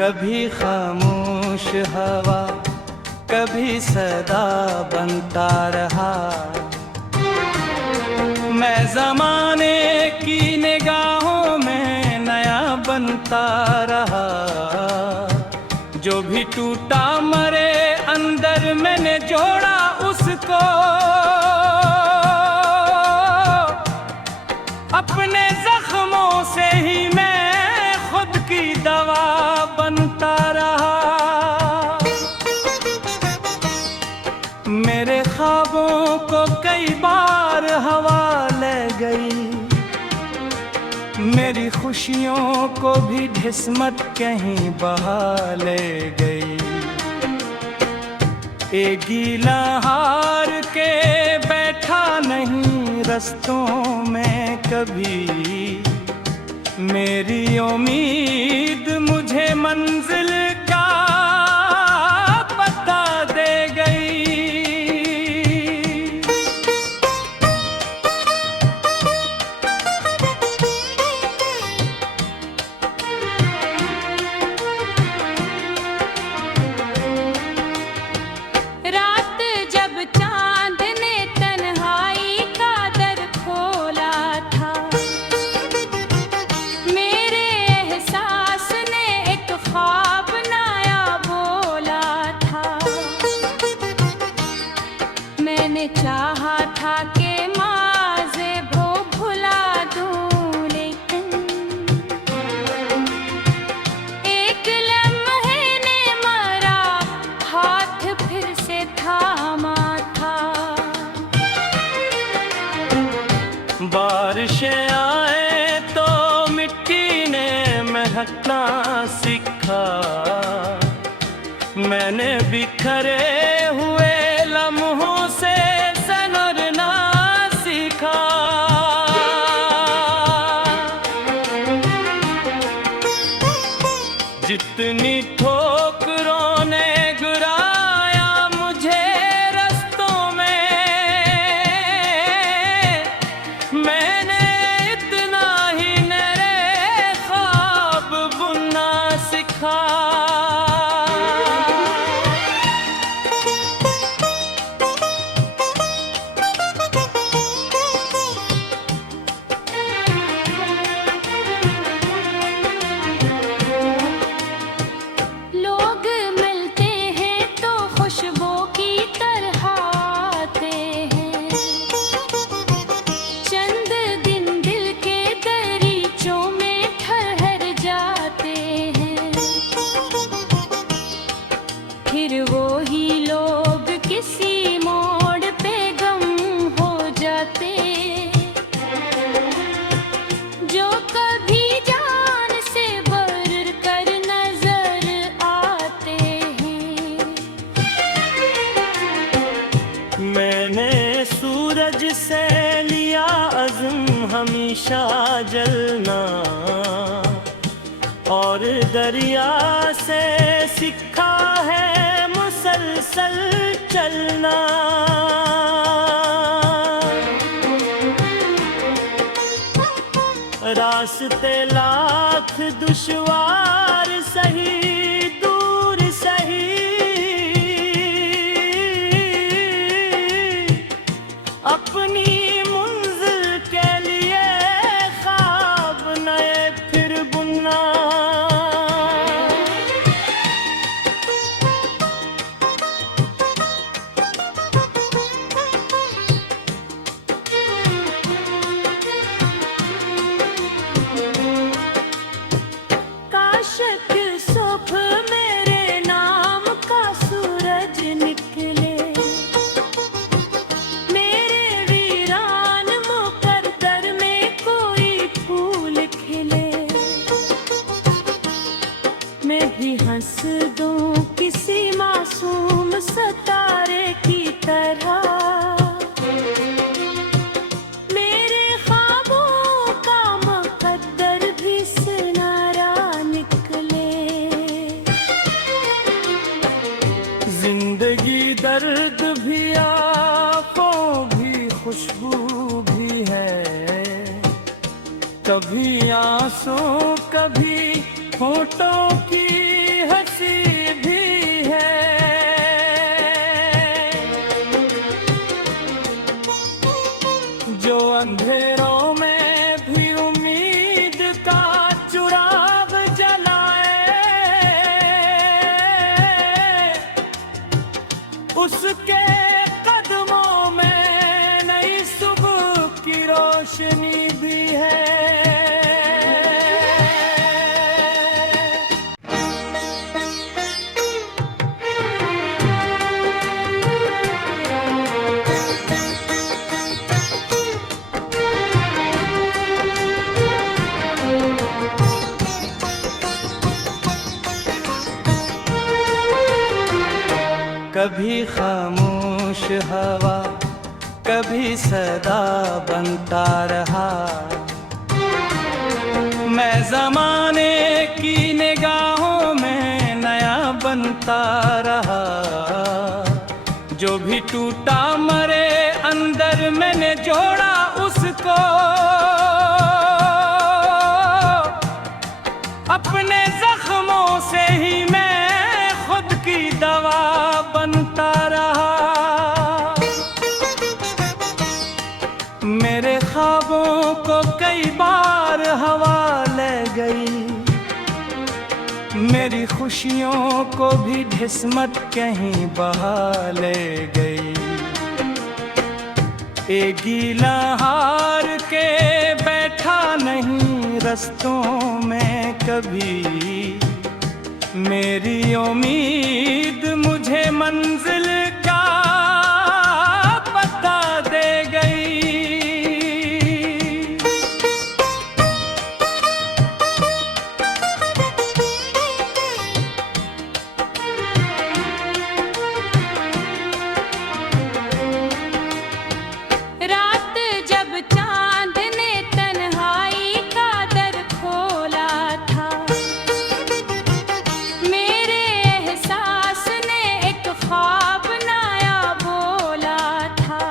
कभी खामोश हवा कभी सदा बनता रहा। मैं ज़माने की निगाहों में नया बनता रहा। जो भी टूटा मरे अंदर मैंने जोड़ा उसको, अपने जख्मों से ही मैं खुद की दवा बनता रहा। मेरे ख्वाबों को कई बार हवा ले गई, मेरी खुशियों को भी ढिस्मत कहीं बहा ले गई। एक गीला हार के बैठा नहीं रस्तों में कभी, मेरी उम्मीद मुझे मंजिल का पता दे गई। चाहा था कि माज़े वो भुला दूं, लेकिन एक लम्हे ने मरा हाथ फिर से थामा था। बारिशें आए तो मिट्टी ने महकना सीखा, मैंने बिखरे हुए लम्हों से सनरना सीखा। जितनी ठोकरों ने गिराया मुझे रस्तों में, मैंने इतना ही नए ख्वाब बुनना सीखा। फिर वो ही लोग किसी मोड़ पे गम हो जाते, जो कभी जान से बढ़ कर नजर आते हैं। मैंने सूरज से लिया अज़्म हमेशा जलना, और दरिया से सीखा है मुसलसल चलना। रास्ते लाख दुश्वार सही दूर सही, अपनी मंजिल के लिए ख्वाब नए फिर बुनना। मैं भी हंस दूं किसी मासूम सितारे की तरह, मेरे ख्वाबों का मुकद्दर भी सुनहरा निकले। जिंदगी दर्द भी आँखों भी खुशबू भी है, कभी आंसू कभी होठों की हंसी भी है। जो अंधेरों में भी उम्मीद का चिराग जलाए, उसके कदमों में नई सुबह की रोशनी भी है। कभी खामोश हवा, कभी सदा बनता रहा। मैं ज़माने की निगाहों में नया बनता रहा। जो भी टूटा मरे अंदर मैंने जोड़ा उसको, अपने जख्मों से ही मैं खुद की दवा बनता रहा। मेरे ख्वाबों को कई बार हवा ले गई, मेरी खुशियों को भी ढिसमत कहीं बहा ले गई। एक गीला हार के बैठा नहीं रस्तों में कभी, मेरी उम्मीद मुझे मंजिल का पता दे गई। रात जब चांद ने तन्हाई का दर खोला था, मेरे एहसास ने एक ख्वाब नया बोला था।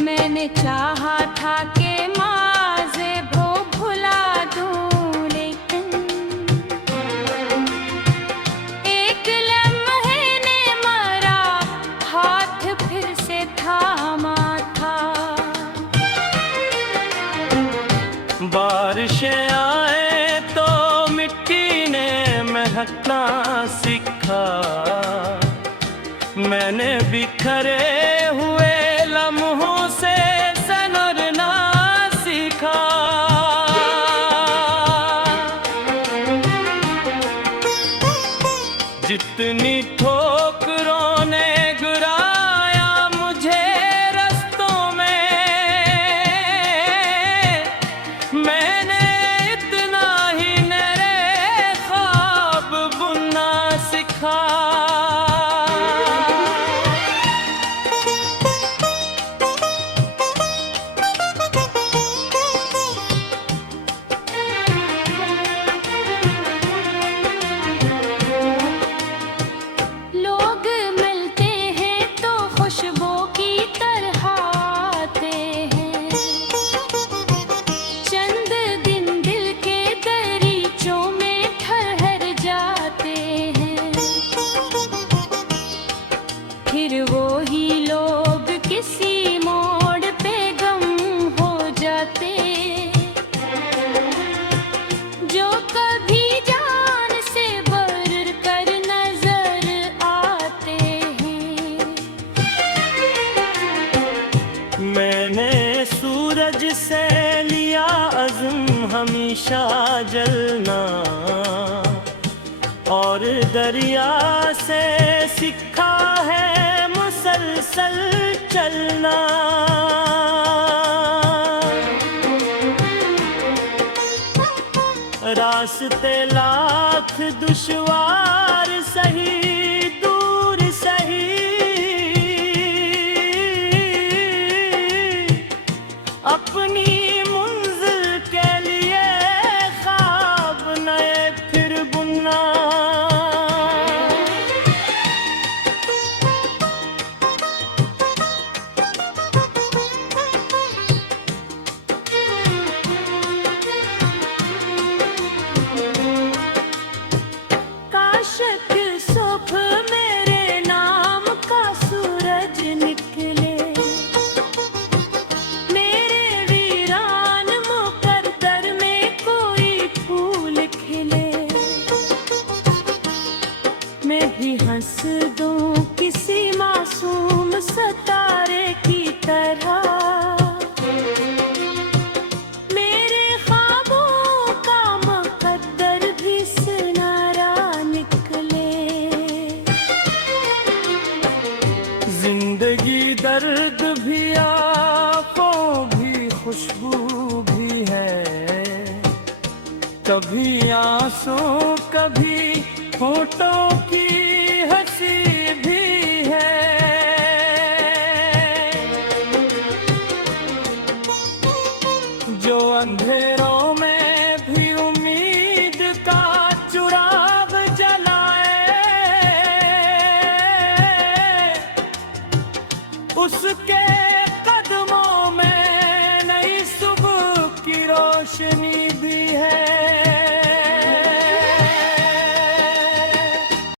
मैंने चाहा था कि माज़े वो भुला दूं, लेकिन एक लम्हे ने मरा हाथ फिर से थामा था। बारिशें आए तो मिट्टी ने महकना सीखा। मैंने बिखरे हुए लम्हों से सनरना सीखा। जितनी ठोकरों ने गिराया मुझे रस्तों में, मैंने इतना ही नए ख्वाब बुनना सीखा। लोग मिलते हैं तो खुशबू की तरह आते हैं। चंद दिन दिल के दरीचों में ठहर जाते हैं। फिर वो ही लोग किसी मोड़ पे गम हो जाते, जो कभी जान से बढ़ कर नजर आते हैं। मैंने सूरज से लिया अज़्म हमेशा जलना, और दरिया से सीखा है मुसलसल चलना। रास्ते लाख दुश्वार सही, दूर सही, अपनी मंजिल के लिए ख्वाब नए फिर बुनना। कभी आंसू कभी होठों की हंसी भी है। जो अंधेरों में भी उम्मीद का चिराग जलाए, उसके कदमों में नई सुबह की रोशनी